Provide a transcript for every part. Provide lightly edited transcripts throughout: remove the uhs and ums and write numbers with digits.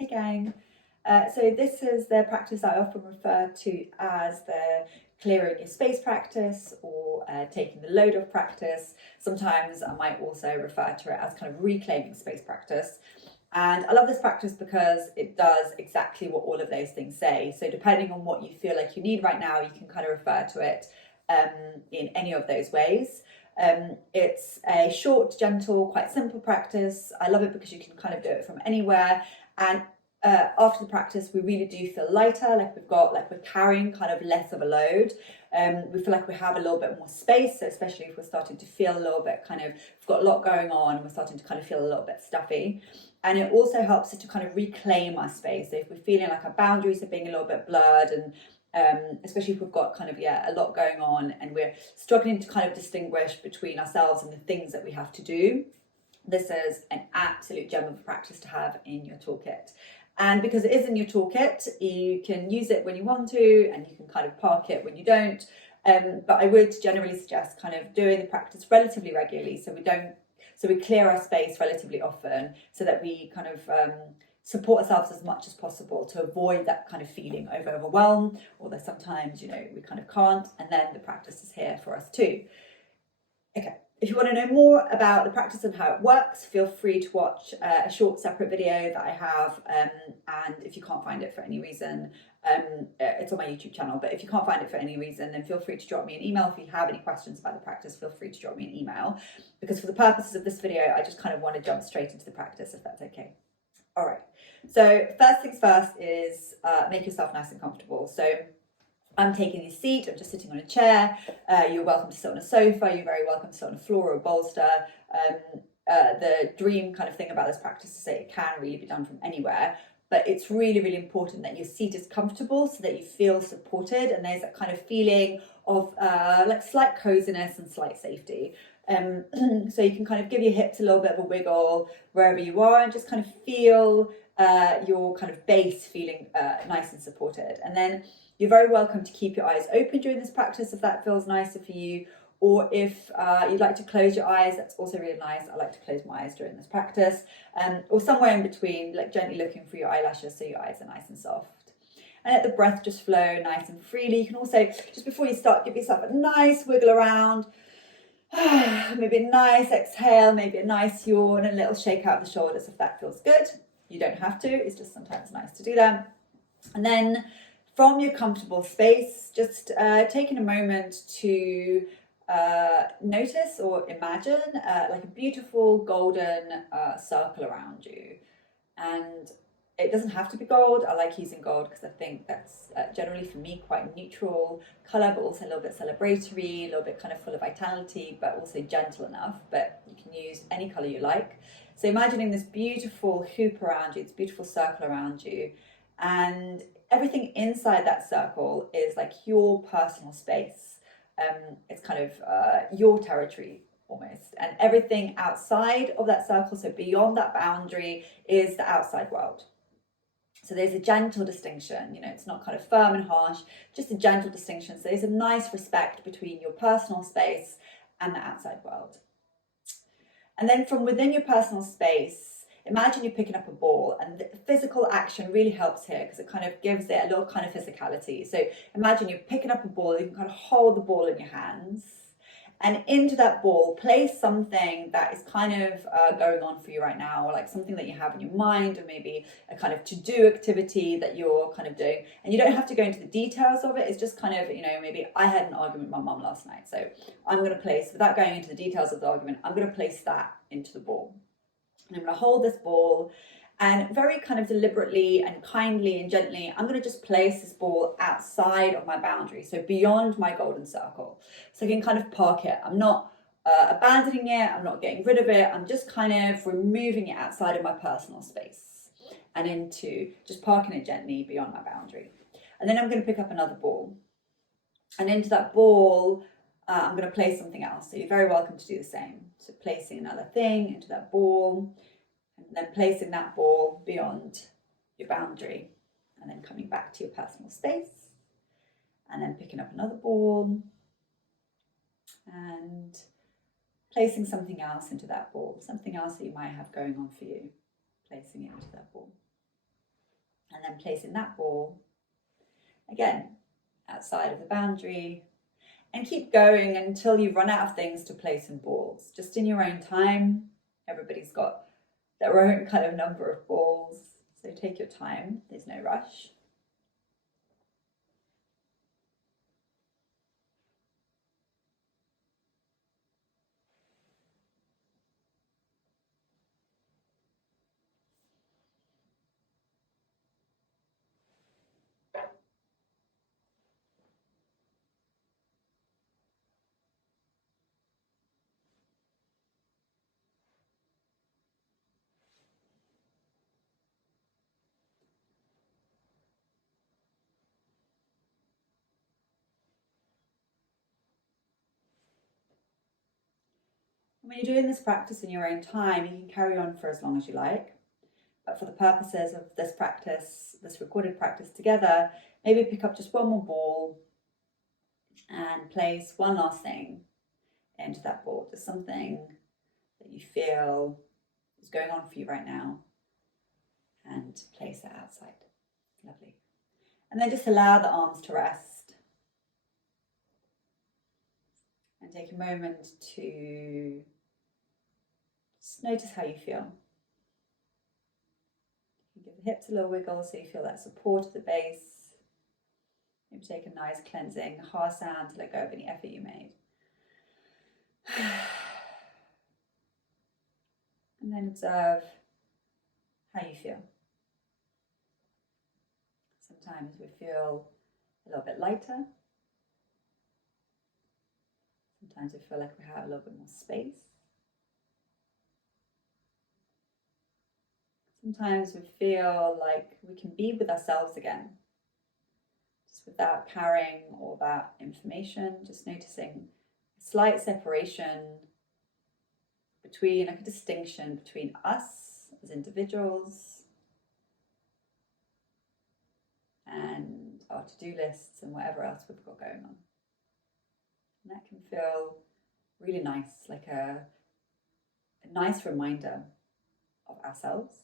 Hey gang. So this is the practice I often refer to as the clearing your space practice or taking the load off practice. Sometimes I might also refer to it as kind of reclaiming space practice. And I love this practice because it does exactly what all of those things say. So depending on what you feel like you need right now, you can kind of refer to it in any of those ways. It's a short, gentle, quite simple practice. I love it because you can kind of do it from anywhere. And after the practice, we really do feel lighter, like we're carrying kind of less of a load. We feel like we have a little bit more space, so especially if we're starting to feel a little bit kind of, we've got a lot going on and we're starting to kind of feel a little bit stuffy. And it also helps us to kind of reclaim our space. So if we're feeling like our boundaries are being a little bit blurred, and especially if we've got kind of, a lot going on and we're struggling to kind of distinguish between ourselves and the things that we have to do, this is an absolute gem of a practice to have in your toolkit. And because it is in your toolkit, you can use it when you want to, and you can kind of park it when you don't. But I would generally suggest kind of doing the practice relatively regularly, so we clear our space relatively often, so that we kind of support ourselves as much as possible to avoid that kind of feeling of overwhelm, although sometimes, we kind of can't, and then the practice is here for us too. Okay. If you want to know more about the practice and how it works, feel free to watch a short separate video that I have. And if you can't find it for any reason, it's on my YouTube channel. But if you can't find it for any reason, then feel free to drop me an email. If you have any questions about the practice, feel free to drop me an email. Because for the purposes of this video, I just kind of want to jump straight into the practice, if that's okay. All right. So first things first is make yourself nice and comfortable. So I'm taking a seat, I'm just sitting on a chair. You're welcome to sit on a sofa, you're very welcome to sit on a floor or a bolster. The dream kind of thing about this practice is that it can really be done from anywhere, but it's really, really important that your seat is comfortable so that you feel supported and there's that kind of feeling of like slight coziness and slight safety. So you can kind of give your hips a little bit of a wiggle wherever you are and just kind of feel your kind of base feeling nice and supported. And then you're very welcome to keep your eyes open during this practice if that feels nicer for you, or if you'd like to close your eyes, that's also really nice. I like to close my eyes during this practice, or somewhere in between, like gently looking through your eyelashes so your eyes are nice and soft. And let the breath just flow nice and freely. You can also, just before you start, give yourself a nice wiggle around, maybe a nice exhale, maybe a nice yawn, and a little shake out the shoulders if that feels good. You don't have to, it's just sometimes nice to do that. And then from your comfortable space, just taking a moment to notice or imagine like a beautiful golden circle around you. And it doesn't have to be gold. I like using gold because I think that's generally for me quite a neutral colour, but also a little bit celebratory, a little bit kind of full of vitality, but also gentle enough. But you can use any colour you like. So imagining this beautiful hoop around you, this beautiful circle around you, and everything inside that circle is like your personal space. It's kind of your territory almost. And everything outside of that circle, so beyond that boundary, is the outside world. So there's a gentle distinction, it's not kind of firm and harsh, just a gentle distinction. So there's a nice respect between your personal space and the outside world. And then from within your personal space, imagine you're picking up a ball, and the physical action really helps here because it kind of gives it a little kind of physicality. So imagine you're picking up a ball, you can kind of hold the ball in your hands, and into that ball, place something that is kind of going on for you right now, or like something that you have in your mind, or maybe a kind of to-do activity that you're kind of doing. And you don't have to go into the details of it. It's just kind of, maybe I had an argument with my mum last night. So I'm going to place, without going into the details of the argument, I'm going to place that into the ball. And I'm going to hold this ball, and very kind of deliberately and kindly and gently, I'm going to just place this ball outside of my boundary, so beyond my golden circle. So I can kind of park it. I'm not abandoning it, I'm not getting rid of it, I'm just kind of removing it outside of my personal space and into just parking it gently beyond my boundary. And then I'm going to pick up another ball. And into that ball, I'm going to place something else. So you're very welcome to do the same. So placing another thing into that ball, and then placing that ball beyond your boundary, and then coming back to your personal space, and then picking up another ball and placing something else into that ball, something else that you might have going on for you, placing it into that ball. And then placing that ball, again, outside of the boundary, and keep going until you run out of things to place in balls, just in your own time. Everybody's got their own kind of number of balls, so take your time, there's no rush. When you're doing this practice in your own time, you can carry on for as long as you like. But for the purposes of this practice, this recorded practice together, maybe pick up just one more ball and place one last thing into that ball, just something that you feel is going on for you right now, and place it outside. Lovely. And then just allow the arms to rest. And take a moment to just notice how you feel. You give the hips a little wiggle so you feel that support at the base. Maybe take a nice cleansing ha sound to let go of any effort you made. And then observe how you feel. Sometimes we feel a little bit lighter. Sometimes we feel like we have a little bit more space. Sometimes we feel like we can be with ourselves again, just without carrying all that information, just noticing a slight separation between, like a distinction between us as individuals and our to-do lists and whatever else we've got going on. And that can feel really nice, like a nice reminder of ourselves.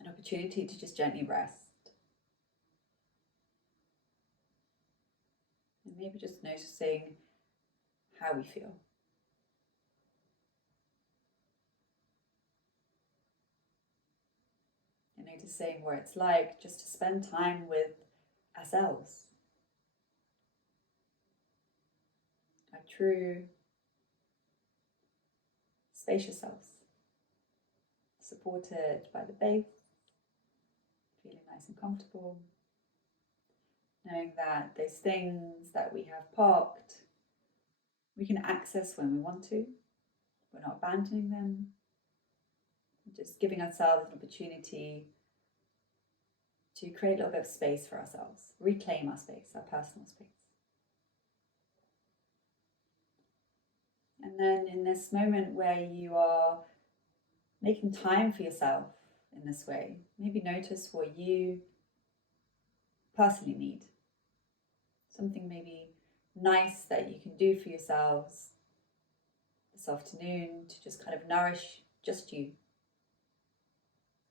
An opportunity to just gently rest. And maybe just noticing how we feel. And noticing what it's like just to spend time with ourselves. Our true, spacious selves. Supported by the base. Feeling nice and comfortable, knowing that those things that we have parked, we can access when we want to. We're not abandoning them. We're just giving ourselves an opportunity to create a little bit of space for ourselves, reclaim our space, our personal space. And then in this moment where you are making time for yourself in this way, maybe notice what you personally need. Something maybe nice that you can do for yourselves this afternoon to just kind of nourish just you. It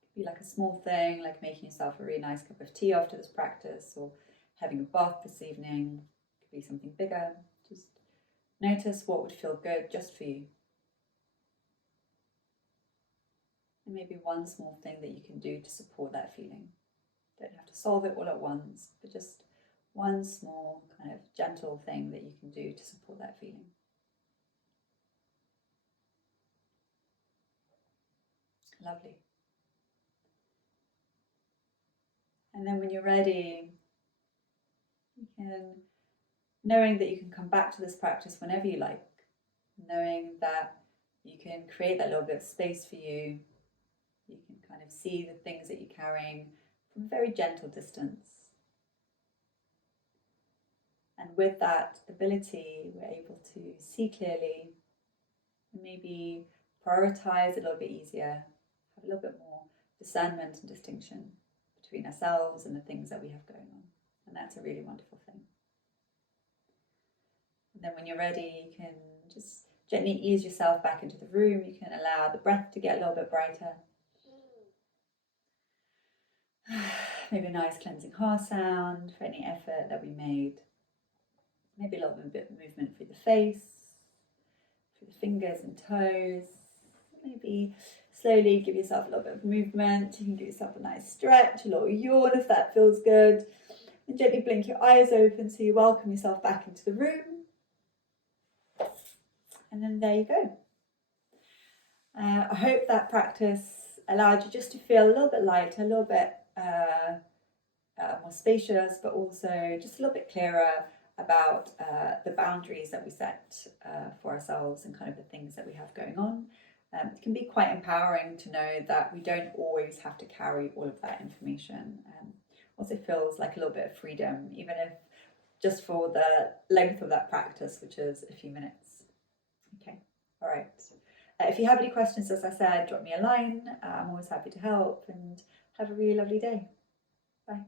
could be like a small thing, like making yourself a really nice cup of tea after this practice, or having a bath this evening. It could be something bigger. Just notice what would feel good just for you. And maybe one small thing that you can do to support that feeling. Don't have to solve it all at once, but just one small kind of gentle thing that you can do to support that feeling. Lovely. And then when you're ready, you can, knowing that you can come back to this practice whenever you like, knowing that you can create that little bit of space for you. You can kind of see the things that you're carrying from a very gentle distance. And with that ability, we're able to see clearly and maybe prioritize a little bit easier, have a little bit more discernment and distinction between ourselves and the things that we have going on. And that's a really wonderful thing. And then when you're ready, you can just gently ease yourself back into the room. You can allow the breath to get a little bit brighter. Maybe a nice cleansing heart sound for any effort that we made. Maybe a little bit of movement through the face, through the fingers and toes. Maybe slowly give yourself a little bit of movement. You can give yourself a nice stretch, a little yawn if that feels good. And gently blink your eyes open so you welcome yourself back into the room. And then there you go. I hope that practice allowed you just to feel a little bit lighter, a little bit more spacious, but also just a little bit clearer about the boundaries that we set for ourselves and kind of the things that we have going on. It can be quite empowering to know that we don't always have to carry all of that information. Also feels like a little bit of freedom, even if just for the length of that practice, which is a few minutes. Okay, all right. If you have any questions, as I said, drop me a line. I'm always happy to help, and have a really lovely day. Bye.